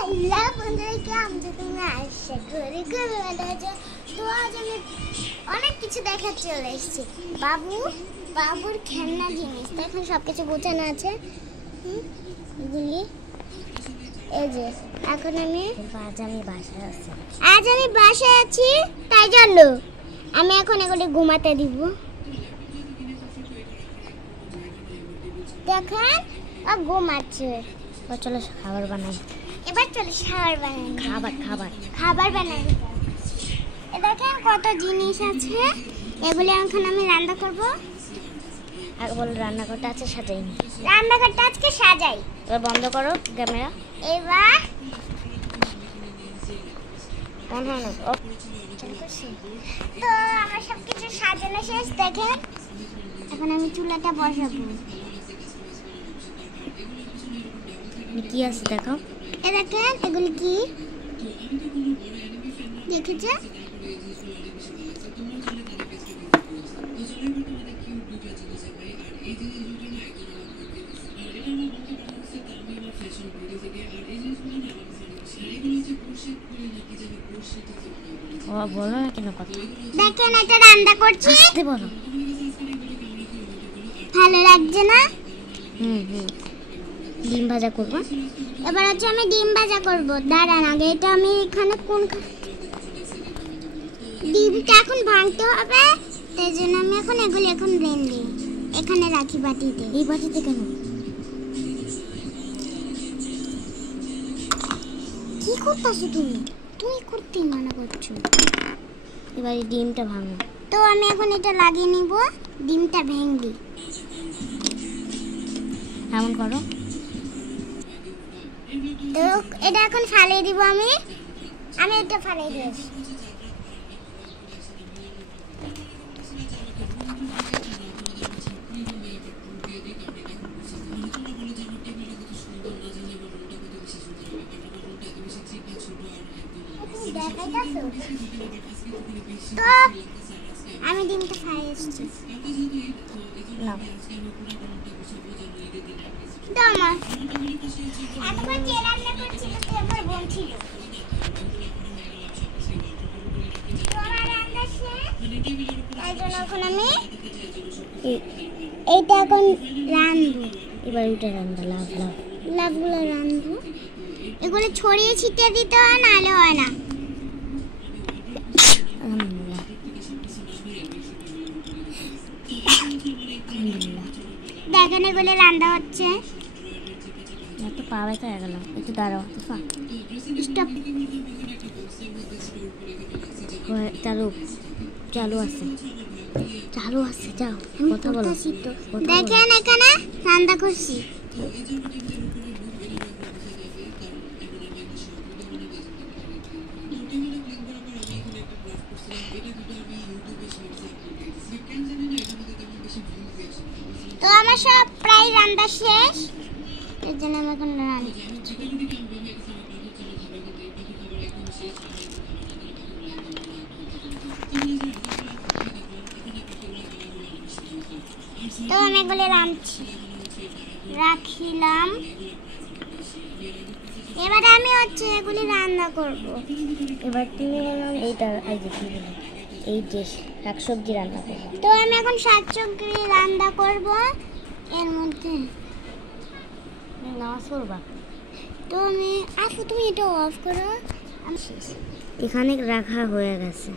Hello বন্ধুরা, আমাদের তোমরা আশা করি খুব ভালো আছো। তো আজ আমি অনেক কিছু দেখাতে চলে এসেছি। বাবুর খেলনা জিনিস তো এখন সব কিছু গোছানো আছে। এগুলি এই যে এখন আজ আমি বাসায় আছি, তাই জন্য আমি এখন এগুলি ঘুমাতে দিব। দেখেন ও ঘুমাচ্ছে। চলো খাবার বানাই। এবার চলো খাবার বানাই। দেখেন কত জিনিস আছে, এগুলি এখন আমি রান্না করব। আগে বল রান্নাঘরটা আছে সাজাইনি। রান্নাঘরটা আজকে সাজাই। এবার বন্ধ করো ক্যামেরা। এবার অন হয় না। তো আমার সবকিছু সাজানো শেষ। দেখেন এখন আমি চুলাটা বসাবো। কি আছে দেখো। দেখেন এগুলি কি দেখেছে। বলো না কেন কথা। দেখেন এটা রান্না করছি। বলো ভালো লাগছে না? ডিম ভাজা করবো। এবার হচ্ছে আমি ডিম ভাজা করবো। দাঁড়ান আগে এটা আমি এখানে ডিমটা এখন ভাঙতে হবে, তাই জন্য আমি এগুলি রেঁধে এখানে রাখি বাটিতে। এই বাটিতে কেন? কি করতেছো তুমি করতেই মানা করছো। এবার এই ডিমটা ভাঙো। তো আমি এখন এটা লাগিয়ে নিব। ডিমটা ভেঙে এমন করো। তো এটা এখন ফালিয়ে দিব। আমি এটা ফালিয়ে দিয়েছি। তো আমি ডিমটা ফালিয়ে এসেছি। না তো আমার একবার যে রান্না করছিল সে আমার বোন ছিল। তো আমার রান্না শেষ, তাই জন্য এখন আমি এইটা এখন রাঁধবো। এবার ওইটা রান্না লাভগুলো রাঁধবো। এগুলো ছড়িয়ে ছিটিয়ে দিতে হয়, নাহলে হয় না। দেখেন এগুলো রান্না হচ্ছে। তো পা ব্যথা হয়ে গেল। একটু দাঁড়াও। স্টপ। চালু আছে যাও কথা বলো। দেখেন এখানে রান্না করছি। তো আমার সব প্রায় রান্না শেষ, এর জন্য আমি এখন রান্না করছি। তো আমি এগুলো রাখিলাম। এবারে আমি এগুলি রান্না করব। এবার তুমি এইটা এই যে শাকসবজি রান্না করবো। তো আমি এখন শাকসবজি রান্না করব। এর মধ্যে নামাজ পড়বা। তো তুমি এটা অফ করো। এখানে রাখা হয়ে গেছে।